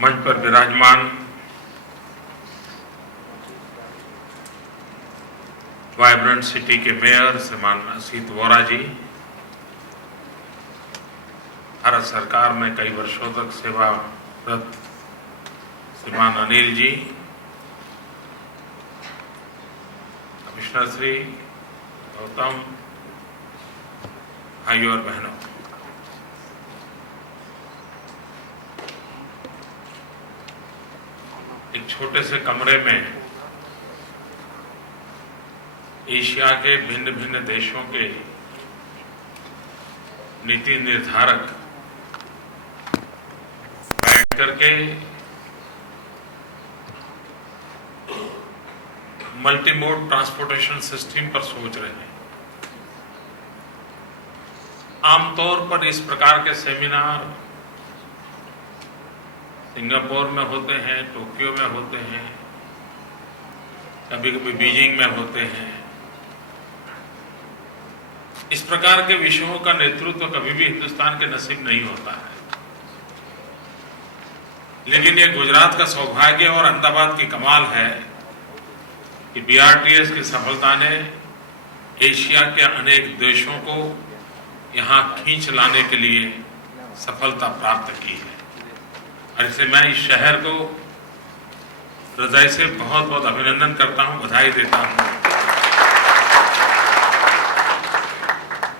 मंच पर विराजमान वाइब्रेंट सिटी के मेयर श्रीमान असित वोरा जी, भारत सरकार में कई वर्षों तक सेवारत श्रीमान अनिल जी, कमिश्नर श्री गौतम, भाइयों और बहनों, एक छोटे से कमरे में एशिया के भिन्न भिन्न देशों के नीति निर्धारक बैठ करके मल्टी मोड ट्रांसपोर्टेशन सिस्टम पर सोच रहे हैं। आमतौर पर इस प्रकार के सेमिनार सिंगापुर में होते हैं, टोक्यो में होते हैं, कभी कभी बीजिंग में होते हैं। इस प्रकार के विषयों का नेतृत्व कभी भी हिंदुस्तान के नसीब नहीं होता है, लेकिन ये गुजरात का सौभाग्य और अहमदाबाद की कमाल है कि बीआरटीएस की सफलता ने एशिया के अनेक देशों को यहां खींच लाने के लिए सफलता प्राप्त की है। और इसलिए मैं इस शहर को हृदय से बहुत बहुत अभिनंदन करता हूं, बधाई देता हूं।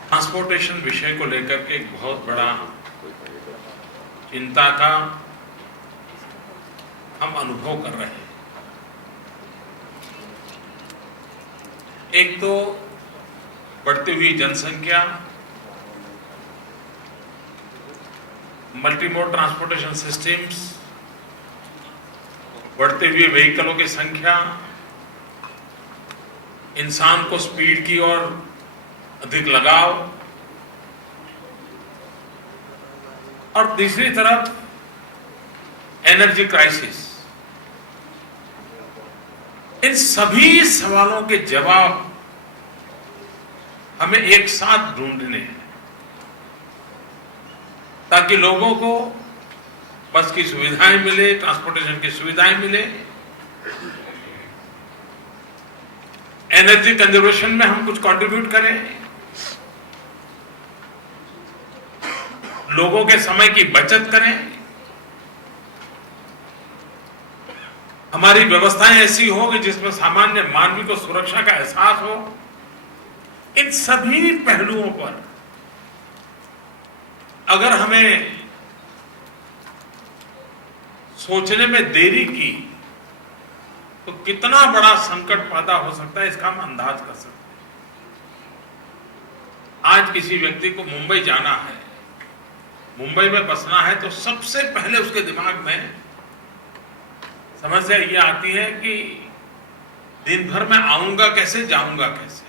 ट्रांसपोर्टेशन विषय को लेकर के एक बहुत बड़ा चिंता का हम अनुभव कर रहे हैं। एक तो बढ़ती हुई जनसंख्या, मल्टी मोड ट्रांसपोर्टेशन सिस्टम्स, बढ़ते हुए व्हीकलों की संख्या, इंसान को स्पीड की ओर अधिक लगाव, और तीसरी तरफ एनर्जी क्राइसिस। इन सभी सवालों के जवाब हमें एक साथ ढूंढने हैं ताकि लोगों को बस की सुविधाएं मिले, ट्रांसपोर्टेशन की सुविधाएं मिले, एनर्जी कंजर्वेशन में हम कुछ कंट्रीब्यूट करें, लोगों के समय की बचत करें, हमारी व्यवस्थाएं ऐसी हो कि जिसमें सामान्य मानवी को सुरक्षा का एहसास हो। इन सभी पहलुओं पर अगर हमें सोचने में देरी की तो कितना बड़ा संकट पैदा हो सकता है, इसका हम अंदाज कर सकते हैं। आज किसी व्यक्ति को मुंबई जाना है, मुंबई में बसना है, तो सबसे पहले उसके दिमाग में समस्या ये आती है कि दिन भर में आऊंगा कैसे, जाऊंगा कैसे।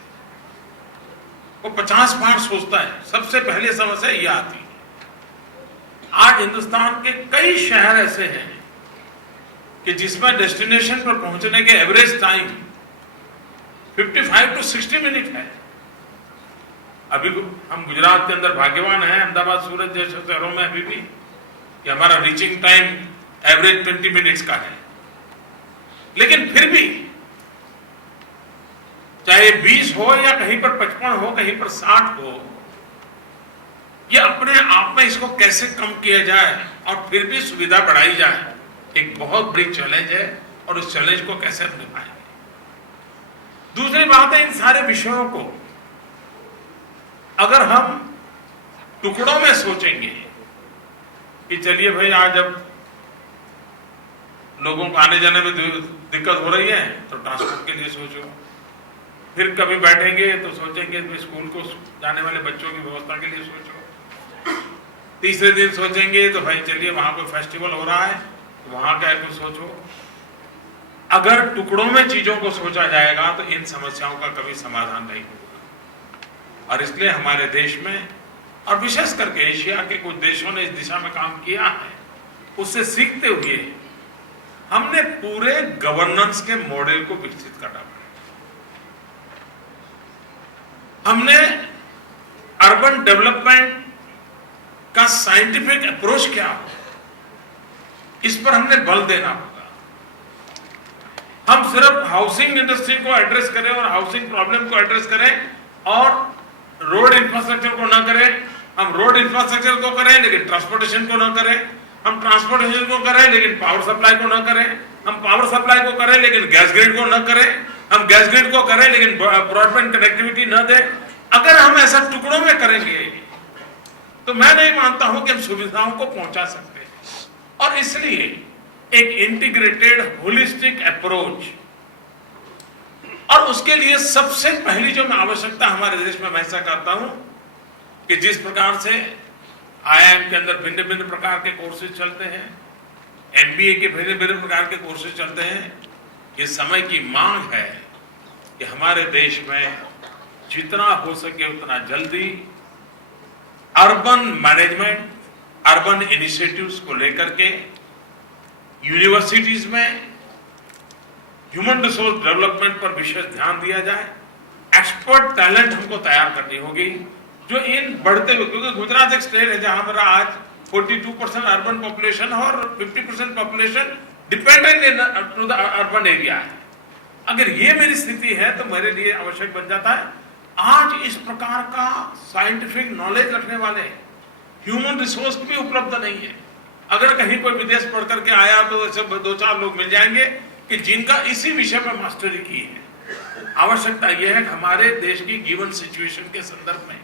वो 50 बार सोचता है, सबसे पहले समस्या ये आती है। आज हिंदुस्तान के कई शहर ऐसे हैं कि जिसमें डेस्टिनेशन पर पहुंचने के एवरेज टाइम 55 to 60 मिनट है। अभी हम गुजरात के अंदर भाग्यवान हैं, अहमदाबाद, सूरत जैसे शहरों में अभी भी कि हमारा रीचिंग टाइम एवरेज 20 मिनट्स का है। लेकिन फिर भी चाहे 20 हो या कहीं पर 55 हो, कहीं पर 60 हो, ये अपने आप में इसको कैसे कम किया जाए और फिर भी सुविधा बढ़ाई जाए, एक बहुत बड़ी चैलेंज है। और उस चैलेंज को कैसे हम निभाएंगे। दूसरी बात है, इन सारे विषयों को अगर हम टुकड़ों में सोचेंगे कि चलिए भाई, आज जब लोगों को आने जाने में दिक्कत हो रही है तो ट्रांसपोर्ट के लिए सोचो, फिर कभी बैठेंगे तो सोचेंगे स्कूल को जाने वाले बच्चों की व्यवस्था के लिए सोचो, तीसरे दिन सोचेंगे तो भाई चलिए वहां कोई फेस्टिवल हो रहा है तो वहां का कुछ सोचो। अगर टुकड़ों में चीजों को सोचा जाएगा तो इन समस्याओं का कभी समाधान नहीं होगा। और इसलिए हमारे देश में और विशेष करके एशिया के कुछ देशों ने इस दिशा में काम किया है। उससे सीखते हुए हमने पूरे गवर्नेंस के मॉडल को विकसित करना पड़ा। हमने अर्बन डेवलपमेंट का साइंटिफिक अप्रोच क्या हो, इस पर हमने बल देना होगा। हम सिर्फ हाउसिंग इंडस्ट्री को एड्रेस करें और हाउसिंग प्रॉब्लम को एड्रेस करें और रोड इंफ्रास्ट्रक्चर को ना करें। हम रोड इंफ्रास्ट्रक्चर को करें लेकिन ट्रांसपोर्टेशन को ना करें। हम ट्रांसपोर्टेशन को करें लेकिन पावर सप्लाई को ना करें। हम पावर सप्लाई को करें लेकिन गैस ग्रिड को ना करें। हम गैस ग्रिड को करें लेकिन ब्रॉडबैंड कनेक्टिविटी ना दें। अगर हम ऐसा टुकड़ों में करेंगे तो मैं नहीं मानता हूं कि हम सुविधाओं को पहुंचा सकते हैं। और इसलिए एक इंटीग्रेटेड होलिस्टिक अप्रोच, और उसके लिए सबसे पहली जो मैं आवश्यकता हमारे देश में महसूस करता हूं कि जिस प्रकार से आईआईएम के अंदर भिन्न भिन्न प्रकार के कोर्सेज चलते हैं, एमबीए के भिन्न भिन्न प्रकार के कोर्सेज चलते हैं, ये समय की मांग है कि हमारे देश में जितना हो सके उतना जल्दी अर्बन मैनेजमेंट, अर्बन इनिशिएटिव्स को लेकर के यूनिवर्सिटीज में ह्यूमन रिसोर्स डेवलपमेंट पर विशेष ध्यान दिया जाए। एक्सपर्ट टैलेंट हमको तैयार करनी होगी जो इन बढ़ते हुए, क्योंकि गुजरात एक स्टेट है जहां हमारा आज 42% अर्बन पॉपुलेशन और 50% population dependent in urban area है। अगर ये मेरी स्थिति है तो मेरे लिए आवश्यक बन जाता है आज इस प्रकार का साइंटिफिक नॉलेज रखने वाले ह्यूमन रिसोर्स भी उपलब्ध नहीं है। अगर कहीं कोई विदेश पढ़ करके आया तो ऐसे 2-4 लोग मिल जाएंगे कि जिनका इसी विषय पर मास्टरी की है। आवश्यकता यह है कि हमारे देश की गिवन सिचुएशन के संदर्भ में,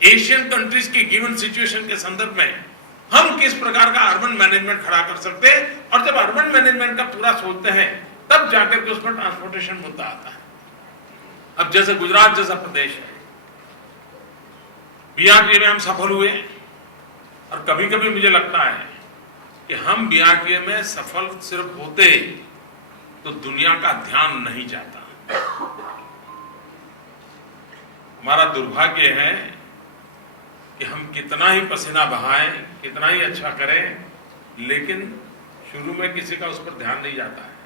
एशियन कंट्रीज की गिवन सिचुएशन के संदर्भ में हम किस प्रकार का अर्बन मैनेजमेंट खड़ा कर सकते हैं, और जब अर्बन मैनेजमेंट का पूरा सोचते हैं तब जाकर के उस पर ट्रांसपोर्टेशन मुद्दा आता है। अब जैसे गुजरात जैसा प्रदेश है, बीआरटीए में हम सफल हुए, और कभी कभी मुझे लगता है कि हम बीआरटीए में सफल सिर्फ होते तो दुनिया का ध्यान नहीं जाता। हमारा दुर्भाग्य है कि हम कितना ही पसीना बहाएं, कितना ही अच्छा करें, लेकिन शुरू में किसी का उस पर ध्यान नहीं जाता है।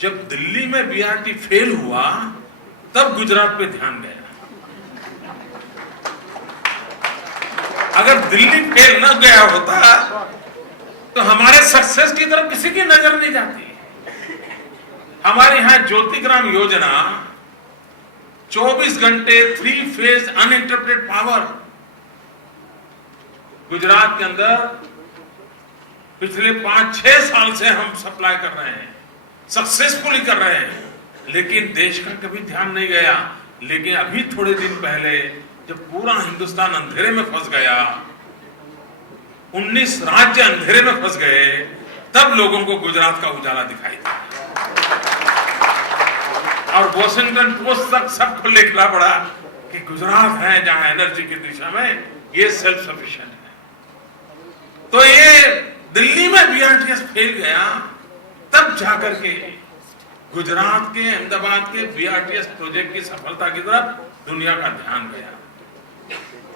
जब दिल्ली में बीआरटी फेल हुआ तब गुजरात पे ध्यान गया। अगर दिल्ली फेल न गया होता तो हमारे सक्सेस की तरफ किसी की नजर नहीं जाती। हमारे यहां ज्योतिग्राम योजना 24 घंटे 3 फेज अनइंटरप्टेड पावर गुजरात के अंदर पिछले 5-6 साल से हम सप्लाई कर रहे हैं, सक्सेसफुली कर रहे हैं, लेकिन देश का कभी ध्यान नहीं गया। लेकिन अभी थोड़े दिन पहले जब पूरा हिंदुस्तान अंधेरे में फंस गया, 19 राज्य अंधेरे में फंस गए, तब लोगों को गुजरात का उजाला दिखाई दिया और वॉशिंगटन पोस्ट तक सबको लिखना पड़ा कि गुजरात है जहां एनर्जी की दिशा में ये सेल्फ सफिशिएंट है। तो ये दिल्ली में बीआरटीएस फेल गया, तब जाकर के गुजरात के, अहमदाबाद के बीआरटीएस प्रोजेक्ट की सफलता की तरफ दुनिया का ध्यान गया।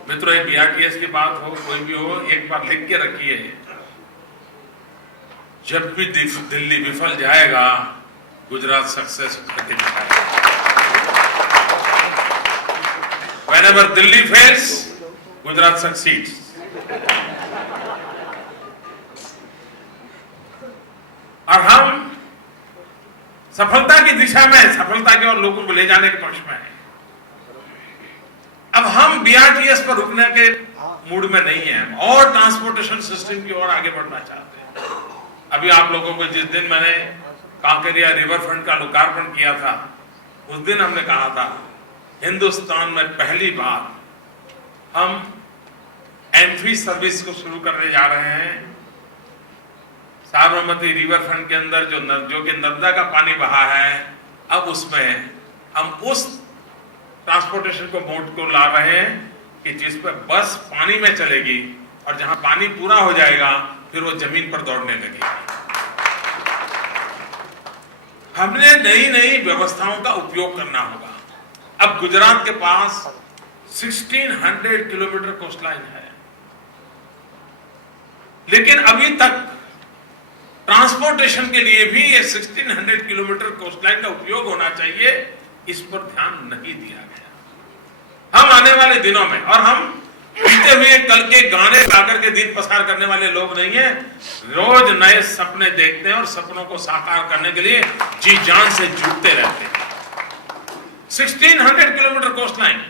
मित्रों, ये बीआरटीएस की बात हो, कोई भी हो, एक बार लिख के रखिए, जब भी दिल्ली विफल जाएगा गुजरात सक्सेस करके दिखाएगा। Whenever Delhi fails, Gujarat succeeds। और हम सफलता की दिशा में, सफलता की और लोगों को ले जाने के पक्ष में हैं। अब हम बीआरटीएस पर रुकने के मूड में नहीं है, और ट्रांसपोर्टेशन सिस्टम की ओर आगे बढ़ना चाहते हैं। अभी आप लोगों को जिस दिन मैंने कांकरिया रिवर फ्रंट का लोकार्पण किया था, उस दिन हमने कहा था हिंदुस्तान में पहली बार हम एंट्री सर्विस को शुरू करने जा रहे हैं। साबरमती रिवर फ्रंट के अंदर जो कि नर्मदा का पानी बहा है, अब उसमें हम उस ट्रांसपोर्टेशन को मोड को ला रहे हैं कि जिस पर बस पानी में चलेगी और जहां पानी पूरा हो जाएगा फिर वो जमीन पर दौड़ने लगेगी। हमने नई नई व्यवस्थाओं का उपयोग करना होगा। अब गुजरात के पास 1600 किलोमीटर कोस्टलाइन है, लेकिन अभी तक ट्रांसपोर्टेशन के लिए भी ये 1600 किलोमीटर कोस्टलाइन का उपयोग होना चाहिए, इस पर ध्यान नहीं दिया गया। हम आने वाले दिनों में, और हम बीते हुए कल के गाने गाकर के दिन पसार करने वाले लोग नहीं है, रोज नए सपने देखते हैं और सपनों को साकार करने के लिए जी जान से जुटते रहते हैं। 1600 kilometre coast line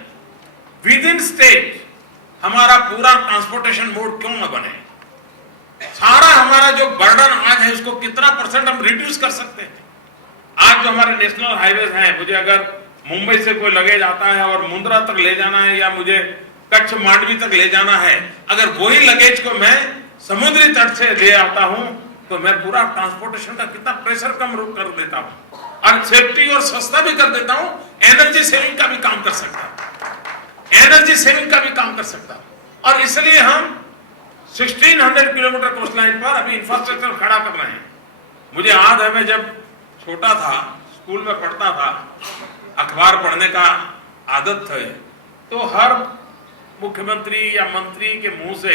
within state, हमारा पूरा ट्रांसपोर्टेशन मोड क्यों न बने? सारा हमारा जो बर्डन आज है उसको कितना % हम रिड्यूस कर सकते हैं? आज जो हमारे नेशनल हाईवेज हैं, मुझे अगर मुंबई से कोई लगेज आता है और मुंद्रा तक ले जाना है या मुझे कच्छ मांडवी तक ले जाना है, अगर वही लगेज को मैं समुद्री तट से ले आता हूं तो मैं पूरा ट्रांसपोर्टेशन का कितना प्रेशर कम कर देता हूं और सेफ्टी और सस्ता भी कर देता हूं, एनर्जी सेविंग का भी काम कर सकता हूं, एनर्जी सेविंग का भी काम कर सकता हूं। और इसलिए हम 1600 किलोमीटर कोस्ट लाइन पर अभी इंफ्रास्ट्रक्चर खड़ा कर रहे हैं। मुझे याद है, मैं जब छोटा था, स्कूल में पढ़ता था, अखबार पढ़ने का आदत है, तो हर मुख्यमंत्री या मंत्री के मुंह से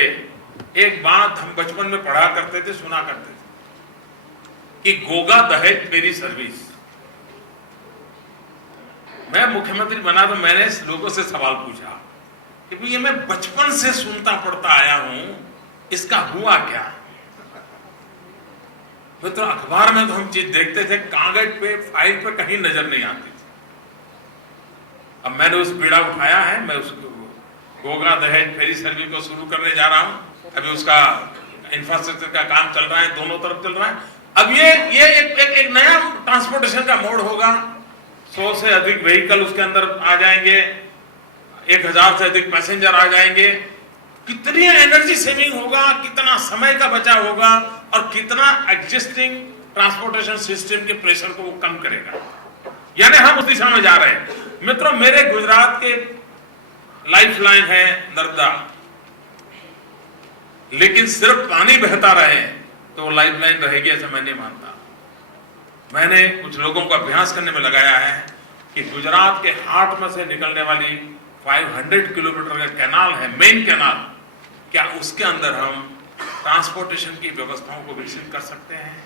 एक बात हम बचपन में पढ़ा करते थे, सुना करते थे कि गोगा दहेज फेरी सर्विस। मैं मुख्यमंत्री बना तो मैंने लोगों से सवाल पूछा कि ये मैं बचपन से सुनता पढ़ता आया हूं, इसका हुआ क्या? तो अखबार में तो हम चीज देखते थे, कागज पे फाइल पे कहीं नजर नहीं आती थी। अब मैंने उस बीड़ा उठाया है, मैं उसको गोगा दहेज फेरी सर्विस को शुरू करने जा रहा हूं। अभी उसका इंफ्रास्ट्रक्चर का काम चल रहा है, दोनों तरफ चल रहा है। अब ये एक नया ट्रांसपोर्टेशन का मोड होगा। 100 से अधिक व्हीकल उसके अंदर आ जाएंगे, 1000 से अधिक पैसेंजर आ जाएंगे। कितनी एनर्जी सेविंग होगा, कितना समय का बचाव होगा और कितना एग्जिस्टिंग ट्रांसपोर्टेशन सिस्टम के प्रेशर को वो कम करेगा। यानी हम उस दिशा में जा रहे हैं। मित्रों, मेरे गुजरात के लाइफ लाइन है नर्मदा, लेकिन सिर्फ पानी बहता रहे तो वो लाइफ लाइन रहेगी ऐसा मैं नहीं मानता। मैंने कुछ लोगों को अभ्यास करने में लगाया है कि गुजरात के हार्ट में से निकलने वाली 500 किलोमीटर का कैनाल है, मेन कैनाल, क्या उसके अंदर हम ट्रांसपोर्टेशन की व्यवस्थाओं को विकसित कर सकते हैं?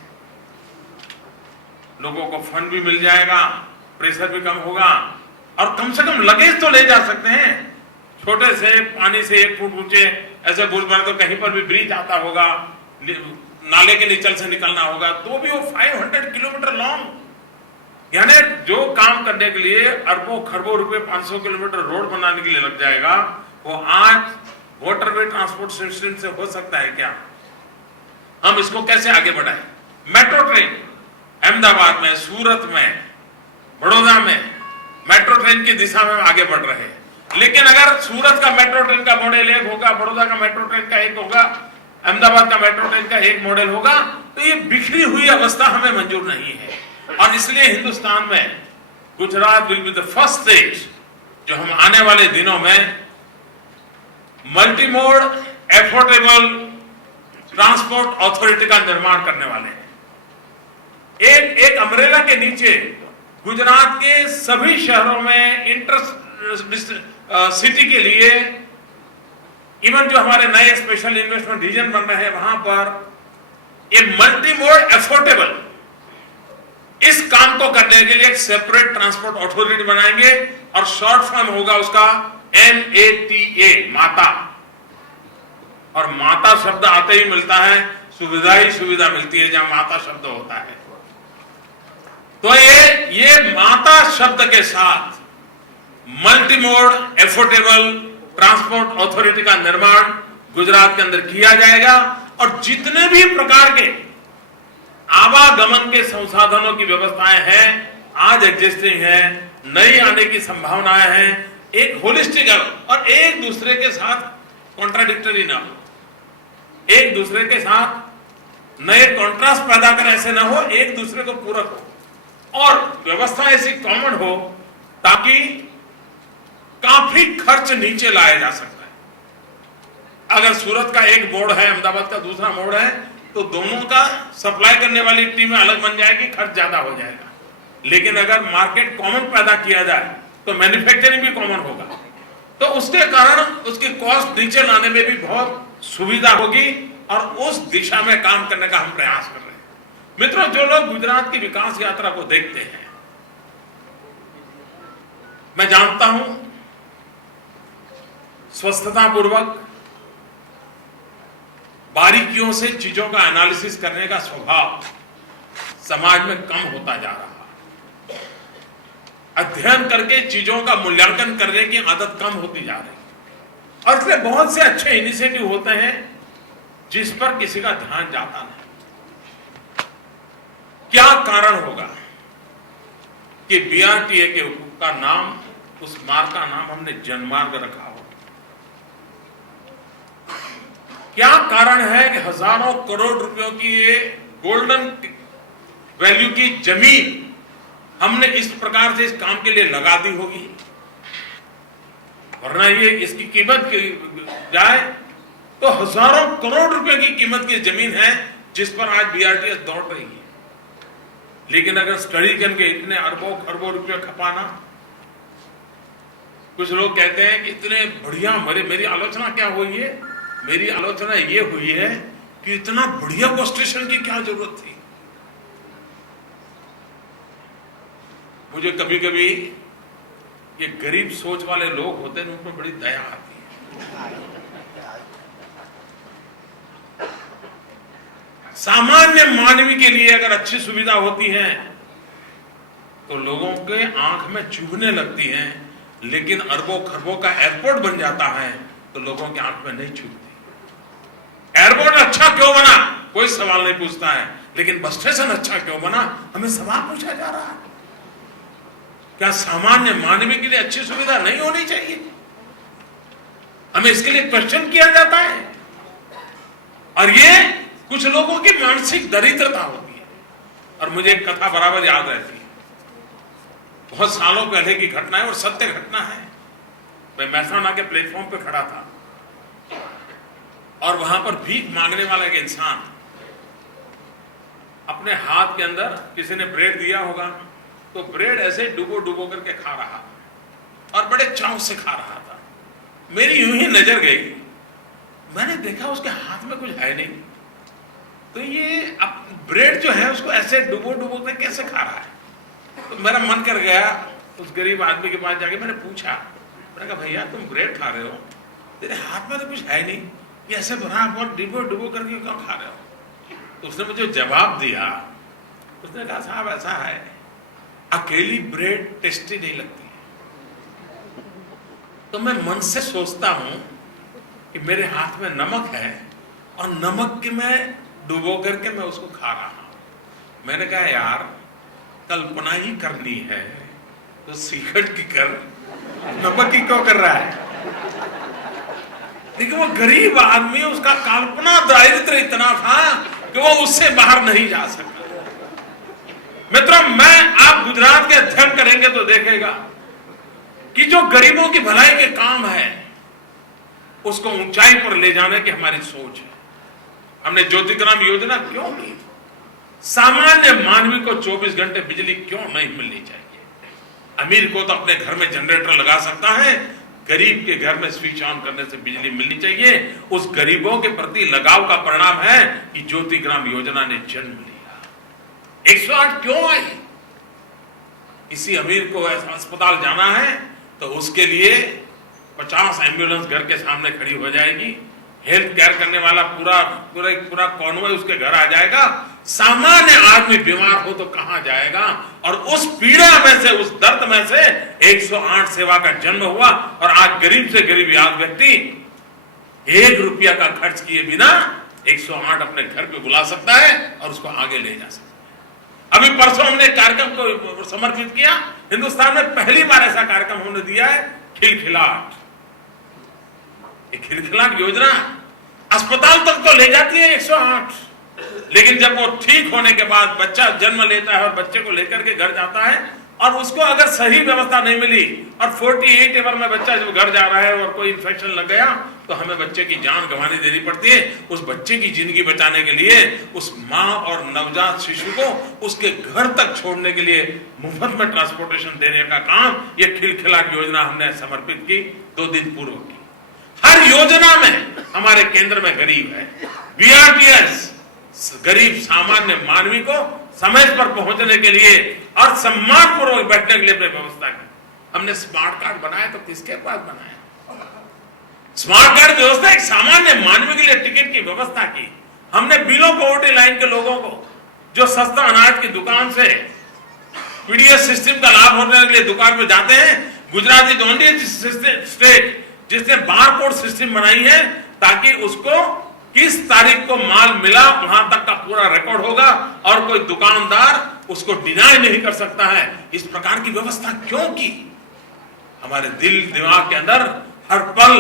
लोगों को फंड भी मिल जाएगा, प्रेशर भी कम होगा और कम से कम लगेज तो ले जा सकते हैं। छोटे से पानी से 1 फुट ऊंचे ऐसे बुर्ज बने तो कहीं पर भी ब्रिज आता होगा, नाले के नीचे से निकलना होगा, तो भी वो 500 किलोमीटर लॉन्ग, यानी जो काम करने के लिए अरबों खरबों रुपए 500 किलोमीटर रोड बनाने के लिए लग जाएगा, वो आज वाटरवे ट्रांसपोर्ट सिस्टम से हो सकता है क्या? हम इसको कैसे आगे बढ़ाएं? मेट्रो ट्रेन अहमदाबाद में, सूरत में, बड़ौदा में मेट्रो ट्रेन की दिशा में आगे बढ़ रहे हैं। लेकिन अगर सूरत का मेट्रो ट्रेन का मॉडल एक होगा, बड़ौदा का मेट्रो ट्रेन का एक होगा, अहमदाबाद का मेट्रो ट्रेन का एक मॉडल होगा, तो ये बिखरी हुई अवस्था हमें मंजूर नहीं है। और इसलिए हिंदुस्तान में Gujarat will be the first state जो हम आने वाले दिनों में multi mode affordable transport authority का निर्माण करने वाले हैं। एक अम्ब्रेला के नीचे गुजरात के सभी शहरों में इंटर सिटी के लिए, इवन जो हमारे नए स्पेशल इन्वेस्टमेंट रीजन बन रहे हैं वहां पर एक मल्टी मोड एफोर्डेबल, इस काम को करने के लिए एक सेपरेट ट्रांसपोर्ट अथॉरिटी बनाएंगे और शॉर्ट फॉर्म होगा उसका MATA, माता। और माता शब्द आते ही मिलता है, सुविधा ही सुविधा मिलती है जहां माता शब्द होता है। तो ये माता शब्द के साथ multi mode affordable transport authority का निर्माण गुजरात के अंदर किया जाएगा और जितने भी प्रकार के आवागमन के संसाधनों की व्यवस्थाएं हैं, आज एग्जिस्टिंग है, नई आने की संभावनाएं हैं, एक होलिस्टिक और एक दूसरे के साथ कॉन्ट्राडिक्टरी ना हो, एक दूसरे के साथ नए कॉन्ट्रास्ट पैदा कर ऐसे ना हो, एक दूसरे को पूरक हो और व्यवस्था ऐसी कॉमन हो ताकि काफी खर्च नीचे लाया जा सकता है। अगर सूरत का एक मोड है, अहमदाबाद का दूसरा मोड है, तो दोनों का सप्लाई करने वाली टीमें अलग बन जाएगी, खर्च ज्यादा हो जाएगा। लेकिन अगर मार्केट कॉमन पैदा किया जाए तो मैन्युफैक्चरिंग भी कॉमन होगा, तो उसके कारण उसकी कॉस्ट नीचे लाने में भी बहुत सुविधा होगी और उस दिशा में काम करने का हम प्रयास कर रहे हैं। मित्रों, जो लोग गुजरात की विकास यात्रा को देखते हैं, मैं जानता हूं स्वस्थता पूर्वक बारीकियों से चीजों का एनालिसिस करने का स्वभाव समाज में कम होता जा रहा है। अध्ययन करके चीजों का मूल्यांकन करने की आदत कम होती जा रही है और इसलिए बहुत से अच्छे इनिशिएटिव होते हैं जिस पर किसी का ध्यान जाता नहीं। क्या कारण होगा कि बीआरटीए के का नाम, उस मार्ग का नाम हमने जनमार्ग रखा हो? क्या कारण है कि हजारों करोड़ रुपयों की ये गोल्डन वैल्यू की जमीन हमने इस प्रकार से इस काम के लिए लगा दी होगी? वरना ये इसकी कीमत जाए तो हजारों करोड़ रुपए की कीमत की जमीन है जिस पर आज बीआरटीएस दौड़ रही है। लेकिन अगर स्टडी करके इतने अरबों खरबों रुपये खपाना, कुछ लोग कहते हैं कि इतने बढ़िया, मेरी आलोचना क्या हुई है? मेरी आलोचना ये हुई है कि इतना बढ़िया बस स्टेशन की क्या जरूरत थी। मुझे कभी कभी ये गरीब सोच वाले लोग होते हैं, उन पर बड़ी दया आती है। सामान्य मानवी के लिए अगर अच्छी सुविधा होती है तो लोगों के आंख में चुभने लगती है, लेकिन अरबों खरबों का एयरपोर्ट बन जाता है तो लोगों के आंख में नहीं चुभती। एयरपोर्ट अच्छा क्यों बना, कोई सवाल नहीं पूछता है, लेकिन बस स्टेशन अच्छा क्यों बना, हमें सवाल पूछा जा रहा है। क्या सामान्य मानवी के लिए अच्छी सुविधा नहीं होनी चाहिए? हमें इसके लिए क्वेश्चन किया जाता है। और ये कुछ लोगों की मानसिक दरिद्रता होती है। और मुझे एक कथा बराबर याद रहती है, बहुत सालों पहले की घटना है और सत्य घटना है। मैं मेहसाना के प्लेटफॉर्म पे खड़ा था और वहां पर भीख मांगने वाला एक इंसान अपने हाथ के अंदर, किसी ने ब्रेड दिया होगा तो ब्रेड ऐसे डुबो डुबो करके खा रहा था और बड़े चाव से खा रहा था। मेरी यूं ही नजर गई, मैंने देखा उसके हाथ में कुछ है नहीं, तो ये अब ब्रेड जो है उसको ऐसे डुबो डुबो कर कैसे खा रहा है। तो मेरा मन कर गया उस गरीब आदमी के पास जाके मैंने पूछा, मैंने कहा भैया तुम ब्रेड खा रहे हो, तेरे हाथ में तो कुछ है नहीं, ये ऐसे बराबर डुबो डुबो करके क्यों खा रहे हो? तो उसने मुझे जवाब दिया, उसने कहा साहब ऐसा है, अकेली ब्रेड टेस्टी नहीं लगती है। तो मैं मन से सोचता हूं कि मेरे हाथ में नमक है और नमक के मैं डुबो करके मैं उसको खा रहा हूं। मैंने कहा यार कल्पना ही करनी है तो सीखट की कर, नमक की क्यों कर रहा है? लेकिन वो गरीब आदमी, उसका कल्पना दारिद्र्य इतना था कि वो उससे बाहर नहीं जा सका। मित्रों, आप गुजरात के अध्ययन करेंगे तो देखेगा कि जो गरीबों की भलाई के काम है उसको ऊंचाई पर ले जाने की हमारी सोच है। हमने ज्योतिग्राम योजना क्यों की? सामान्य मानवी को 24 घंटे बिजली क्यों नहीं मिलनी चाहिए? अमीर को तो अपने घर में जनरेटर लगा सकता है, गरीब के घर में स्विच ऑन करने से बिजली मिलनी चाहिए। उस गरीबों के प्रति लगाव का परिणाम है कि ज्योतिग्राम योजना ने जन्म लिया। 108 क्यों आई? किसी अमीर को अस्पताल जाना है तो उसके लिए 50 एम्बुलेंस घर के सामने खड़ी हो जाएगी, हेल्थ केयर करने वाला पूरा कॉन्वॉय उसके घर आ जाएगा। सामान्य आदमी बीमार हो तो कहां जाएगा? और उस पीड़ा में से, उस दर्द में से 108 सेवा का जन्म हुआ और आज गरीब से गरीब व्यक्ति 1 रुपया का खर्च किए बिना 108 अपने घर पे बुला सकता है और उसको आगे ले जा सकता है। अभी परसों हमने कार्यक्रम को समर्पित किया, हिंदुस्तान में पहली बार ऐसा कार्यक्रम हमने दिया है, खिलखिलाट। खिलखिलाट योजना अस्पताल तक तो ले जाती है 108, लेकिन जब वो ठीक होने के बाद बच्चा जन्म लेता है और बच्चे को लेकर के घर जाता है और उसको अगर सही व्यवस्था नहीं मिली और 48 आवर में बच्चा जब घर जा रहा है और कोई इन्फेक्शन लग गया तो हमें बच्चे की जान गंवानी देनी पड़ती है। उस बच्चे की जिंदगी बचाने के लिए उस माँ और नवजात शिशु को उसके घर तक छोड़ने के लिए मुफ्त में ट्रांसपोर्टेशन देने का काम ये खिलखिलाट योजना हमने समर्पित की 2 दिन पूर्व की। हर योजना में हमारे केंद्र में गरीब है। बीआरटीएस गरीब सामान्य मानवी को समय पर पहुंचने के लिए और सम्मान पूर्वक बैठने के लिए अपनी व्यवस्था की। हमने स्मार्ट कार्ड बनाया तो किसके पास बनाया? स्मार्ट कार्ड व्यवस्था एक सामान्य मानव के लिए टिकट की व्यवस्था की। हमने बिलो पॉवर्टी लाइन के लोगों को जो सस्ता अनाज की दुकान से पीडीएस सिस्टम का लाभ होने के लिए दुकान पे जाते हैं, गुजरात इज ओनली स्टेट जिसने बारकोड सिस्टम बनाई है ताकि उसको किस तारीख को माल मिला वहां तक का पूरा रिकॉर्ड होगा और कोई दुकानदार उसको डिनाई नहीं कर सकता है। इस प्रकार की व्यवस्था क्यों की? हमारे दिल दिमाग के अंदर हर पल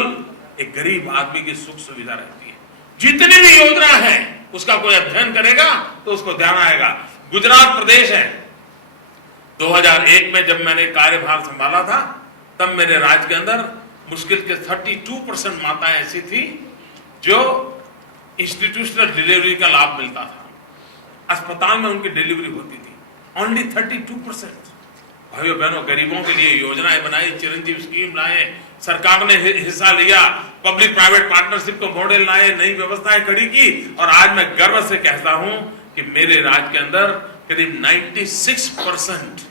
एक गरीब आदमी की सुख सुविधा रहती है। जितनी भी योजना है उसका कोई अध्ययन करेगा तो उसको ध्यान आएगा। गुजरात प्रदेश है, 2001 में जब मैंने कार्यभार संभाला था तब मेरे राज्य के अंदर मुश्किल के 32% माताएं ऐसी थी जो इंस्टीट्यूशनल डिलीवरी का लाभ मिलता था, अस्पताल में उनकी डिलीवरी होती थी। ओनली 32%। भाइयों बहनों, गरीबों के लिए योजनाएं बनाई, चिरंजीव स्कीम लाए, सरकार ने हिस्सा लिया, पब्लिक प्राइवेट पार्टनरशिप को मॉडल लाए, नई व्यवस्थाएं खड़ी की और आज मैं गर्व से कहता हूं कि मेरे राज्य के अंदर करीब 96%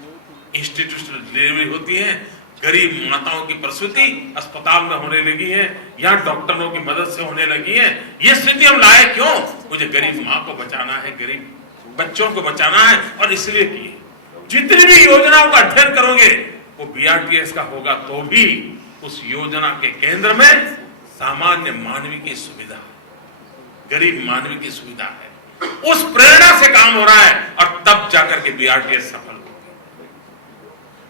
इंस्टीट्यूशनल डिलीवरी होती है। गरीब माताओं की प्रसूति अस्पताल में होने लगी है, यहाँ डॉक्टरों की मदद से होने लगी है। ये स्थिति हम लाए क्यों? मुझे गरीब माँ को बचाना है, गरीब बच्चों को बचाना है और इसलिए किए। जितनी भी योजनाओं का अध्ययन करोगे वो बीआरटीएस का होगा तो भी उस योजना के केंद्र में सामान्य मानवी की सुविधा, गरीब मानवी की सुविधा है। उस प्रेरणा से काम हो रहा है और तब जाकर के बीआरटीएस सफल होती है,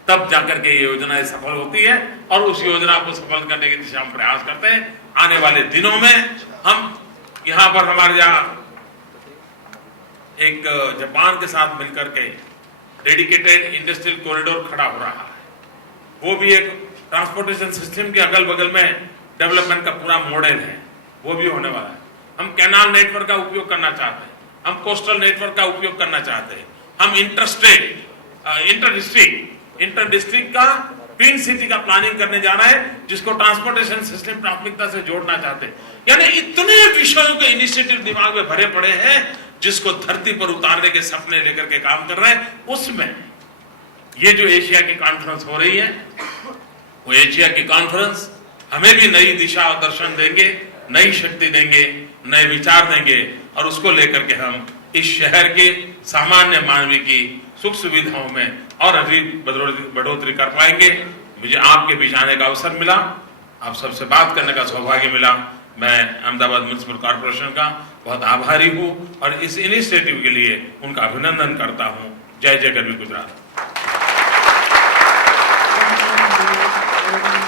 तब जाकर के ये योजनाएं सफल होती है और उस योजना को सफल करने की दिशा में प्रयास करते हैं। आने वाले दिनों में हम यहां पर हमारे यहाँ एक जापान के साथ मिलकर के डेडिकेटेड इंडस्ट्रियल कॉरिडोर खड़ा हो रहा है। वो भी एक ट्रांसपोर्टेशन सिस्टम के अगल बगल में डेवलपमेंट का पूरा मॉडल है, वो भी होने वाला है। हम कैनाल नेटवर्क का उपयोग करना चाहते हैं, हम कोस्टल नेटवर्क का उपयोग करना चाहते हैं, हम इंटर डिस्ट्रिक्ट का पिंक सिटी का प्लानिंग करने जा रहे हैं जिसको ट्रांसपोर्टेशन सिस्टम प्राथमिकता से जोड़ना चाहते हैं। यानी इतने विषयों के इनिशिएटिव दिमाग में भरे पड़े हैं जिसको धरती पर उतारने के सपने लेकर के काम कर रहे हैं। उसमें ये जो एशिया की कॉन्फ्रेंस हो रही है, वो एशिया की कॉन्फ्रेंस हमें भी नई दिशा और दर्शन देंगे, नई शक्ति देंगे, नए विचार देंगे और उसको लेकर के हम इस शहर के सामान्य मानवी की सुख सुविधाओं में और अधिक बढ़ोतरी कर पाएंगे। मुझे आपके बीच आने का अवसर मिला, आप सबसे बात करने का सौभाग्य मिला। मैं अहमदाबाद म्युनिसिपल कॉर्पोरेशन का बहुत आभारी हूं और इस इनिशिएटिव के लिए उनका अभिनंदन करता हूं। जय जय गरवी गुजरात।